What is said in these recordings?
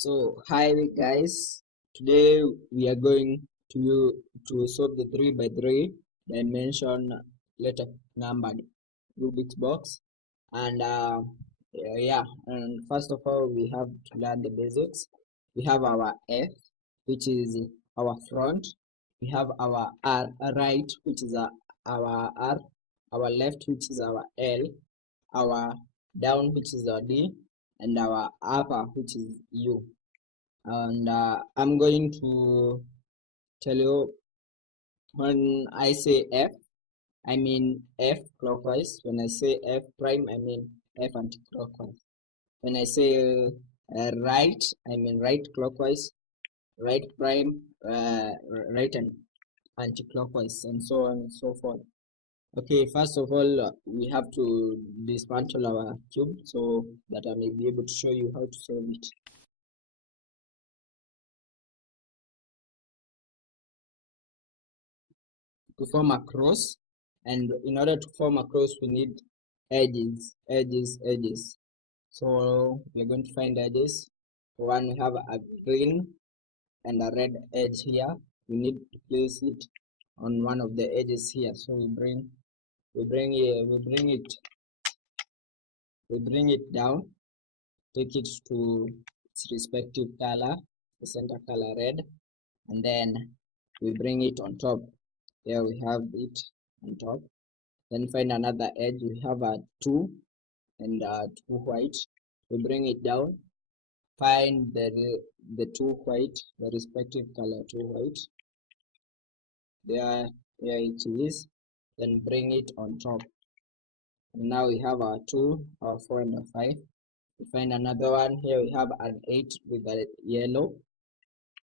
So hi guys, today we are going to solve the 3 by 3 dimension letter numbered Rubik's box. And and first of all we have to learn the basics. We have our F, which is our front. We have our R right, which is our R, our left, which is our L, our down, which is our D, and our upper, which is U. And I'm going to tell you, when I say F, I mean F clockwise. When I say F prime, I mean F anti-clockwise. When I say right, I mean right clockwise, right prime, right and anti-clockwise, and so on and so forth. Okay, first of all, we have to dismantle our cube so that I may be able to show you how to solve it. To form a cross, and in order to form a cross we need edges. So we're going to find edges. For one, we have a green and a red edge here. We need to place it on one of the edges here. So we bring it down, take it to its respective color, the center color red, and then we bring it on top. There we have it on top. Then find another edge. We have a 2 and 2 white. We bring it down. Find the 2 white, the respective color 2 white. There it is. Then bring it on top. And now we have our 2, our 4, and our 5. We find another one. Here we have an 8 with a yellow,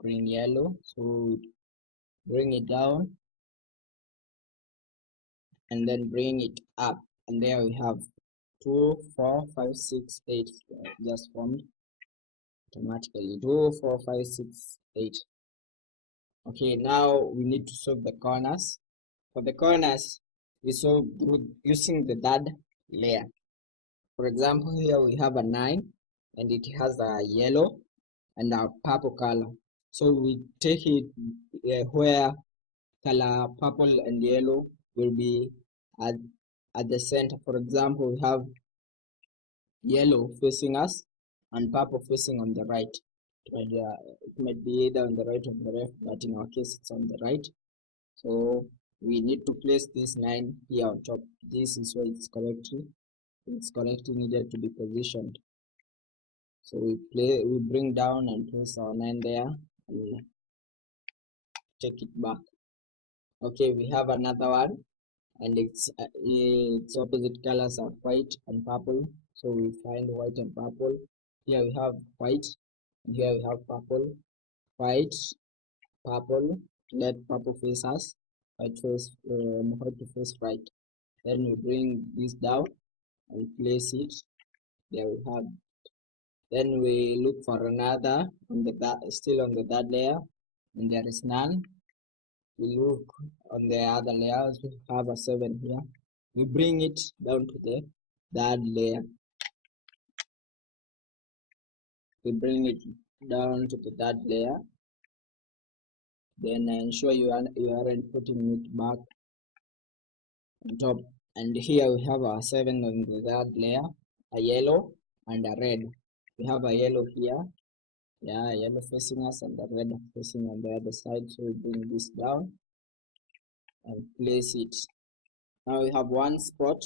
green yellow. So we bring it down and then bring it up. And there we have 2, 4, 5, 6, 8 just formed automatically. 2, 4, 5, 6, 8. Okay, now we need to solve the corners. For the corners, we solve using the third layer. For example, here we have a 9 and it has a yellow and a purple color. So we take it where color purple and yellow will be at the center. For example, we have yellow facing us and purple facing on the right. It might be either on the right or the left, but in our case it's on the right. So we need to place this 9 here on top. This is where it's correctly needed to be positioned. So we bring down and place our 9 there and take it back. Okay, we have another one, and its opposite colors are white and purple. So we find white and purple. Here we have white, and here we have purple. White, purple, let purple face us, white to face right. Then we bring this down and place it. There we have. Then we look for another still on the third layer, and there is none. We look on the other layers. We have a 7 here. We bring it down to the third layer. We bring it down to the third layer. Then ensure you aren't putting it back on top. And here we have our 7 on the third layer, a yellow and a red. We have a yellow here, yellow facing us and the red facing on the other side. So we bring this down and place it. Now we have one spot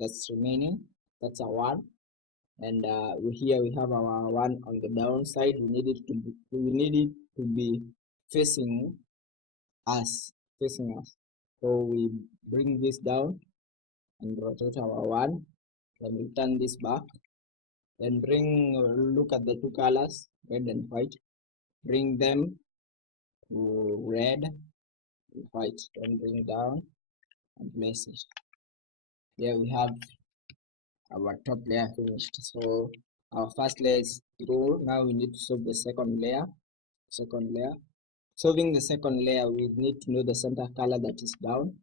that's remaining. That's a 1. And here we have our 1 on the downside. We need it to be facing us. So we bring this down and rotate our 1. Then we turn this back. Then look at the 2 colors, red and white. Bring them to red and white. Then bring down and place it. There we have our top layer finished. So our first layer is through. Now we need to solve the second layer. Solving the second layer, we need to know the center color that is down.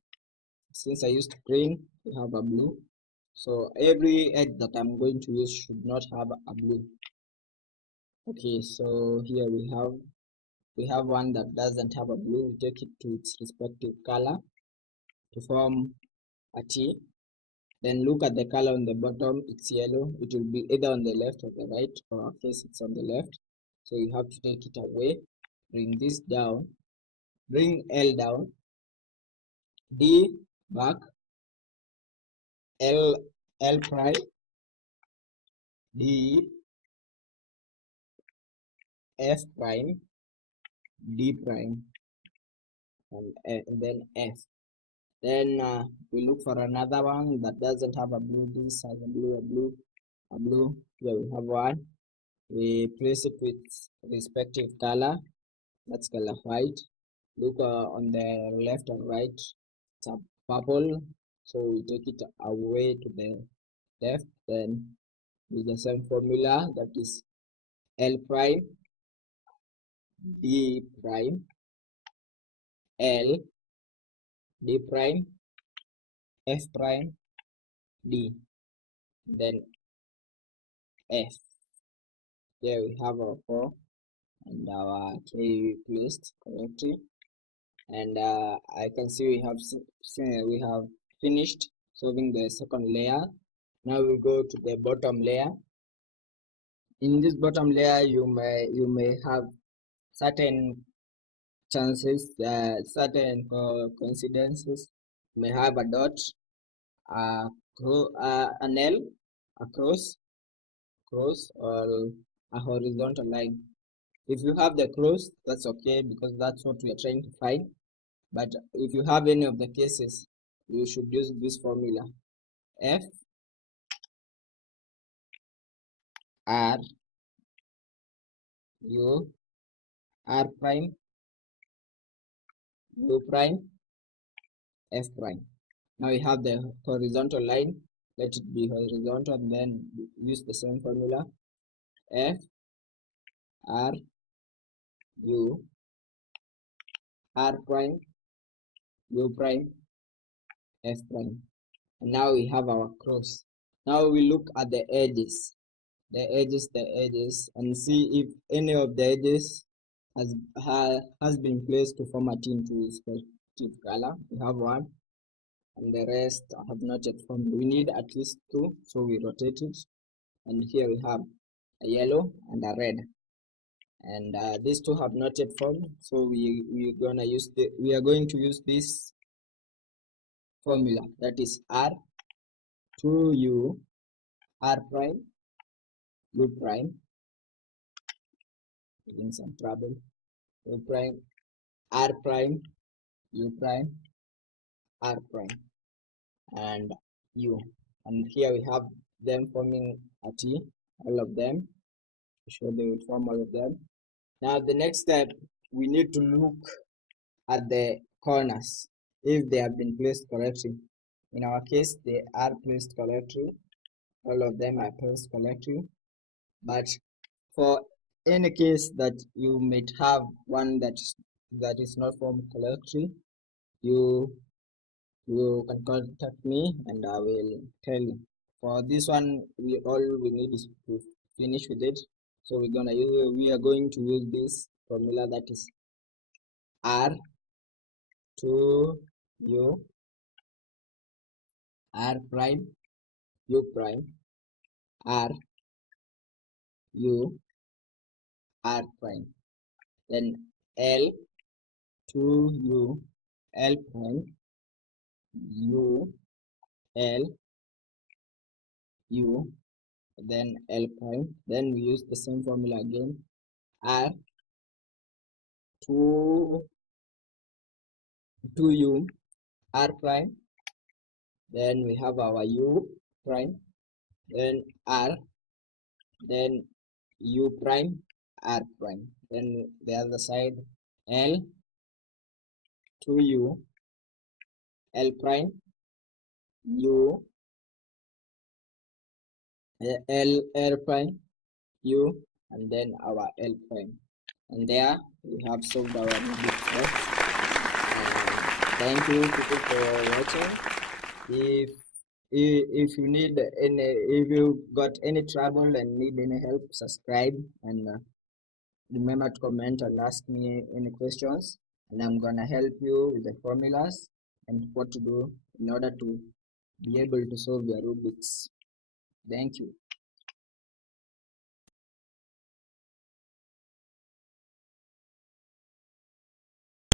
Since I used green, we have a blue. So every edge that I'm going to use should not have a blue. Okay, so here we have one that doesn't have a blue. We take it to its respective color to form a T. Then look at the color on the bottom, it's yellow. It will be either on the left or the right, or in case it's on the left. So you have to take it away, bring this down, bring L down, D back, L prime, D, F prime, D prime, and then F. Then we look for another one that doesn't have a blue. This has a blue, a blue, a blue. Here we have one. We place it with respective color. That's color white. Look on the left and right. It's a purple. So we take it away to the left. Then with the same formula, that is L prime, D prime, L, D prime, F prime, D, then F. There we have our 4 and our K placed correctly. And I can see we have finished solving the second layer. Now we go to the bottom layer. In this bottom layer, you may have certain chances, certain coincidences. You may have a dot, an L, a cross, or a horizontal line. If you have the cross, that's okay because that's what we are trying to find. But if you have any of the cases, you should use this formula: F R U R prime U prime F prime. Now we have the horizontal line. Let it be horizontal, and then use the same formula: F R U R prime U prime F prime. And now we have our cross. Now we look at the edges, and see if any of the edges has been placed to form a tint to respective color. We have one, and the rest have not yet formed. We need at least 2, so we rotate it. And here we have a yellow and a red, and these 2 have not yet formed. So we are going to use this formula, that is R 2U R prime U prime, in some trouble, U prime R prime U prime R prime and U, and here we have them forming a T, all of them. Sure, they will form all of them. Now the next step, we need to look at the corners if they have been placed correctly. In our case, they are placed correctly. All of them are placed correctly. But for any case that you might have one that is not formed correctly, you can contact me and I will tell you. For this one, all we need is to finish with it. So we are going to use this formula, that is R 2U R prime U prime R U R prime, then L 2U L prime U L U, then L prime. Then we use the same formula again: R 2U R prime, then we have our U prime, then R, then U prime R prime. Then the other side, L 2U L prime U L prime U, and then our L prime. And there we have solved our Rubik's. Thank you people for watching. If you need any, if you got any trouble and need any help, subscribe, and remember to comment and ask me any questions, and I'm gonna help you with the formulas and what to do in order to be able to solve your Rubik's. Thank you.